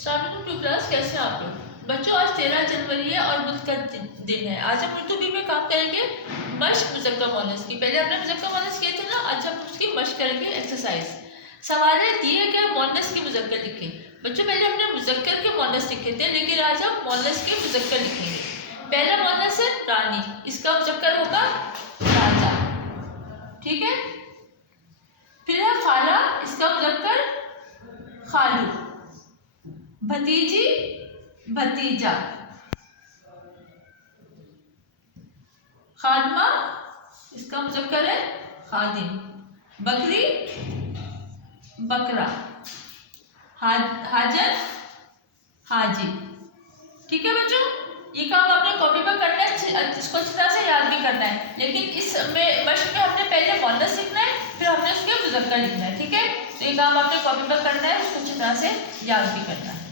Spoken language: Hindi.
अस्सलाम टू क्लास, कैसे हैं आप लोग? बच्चों, आज 13 जनवरी है और बुध का दिन है। आज हम उर्दू बी में काम करेंगे मश्क मुज़क्कर मुअन्नस की। पहले हमने मुज़क्कर मुअन्नस किए थे ना, आज हम उसकी मश्क करेंगे एक्सरसाइज। सवाल है दिए गए मुअन्नस के मुज़क्कर लिखें। बच्चों, पहले हमने मुज़क्कर के मुअन्नस लिखे थे, लेकिन आज हम मुअन्नस के मुज़क्कर लिखेंगे। पहला मुअन्नस है रानी, इसका मुज़क्कर होगा राजा, ठीक है। फिर है खाला, इसका मुज़क्कर खालू। भतीजी, भतीजा। खादमा, इसका मुज़क्कर है खादिम। बकरी, बकरा। हाजर, हाजी। ठीक है बच्चों, ये काम आपने कॉपी पर करना है, इसको अच्छी तरह से याद भी करना है। लेकिन इस मश्क में हमने पहले मुअन्नस लिखना है, फिर हमने उसके मुज़क्कर लिखना है, ठीक है। तो ये काम आपने कॉपी पर करना है, उसको अच्छी तरह से याद भी करना है।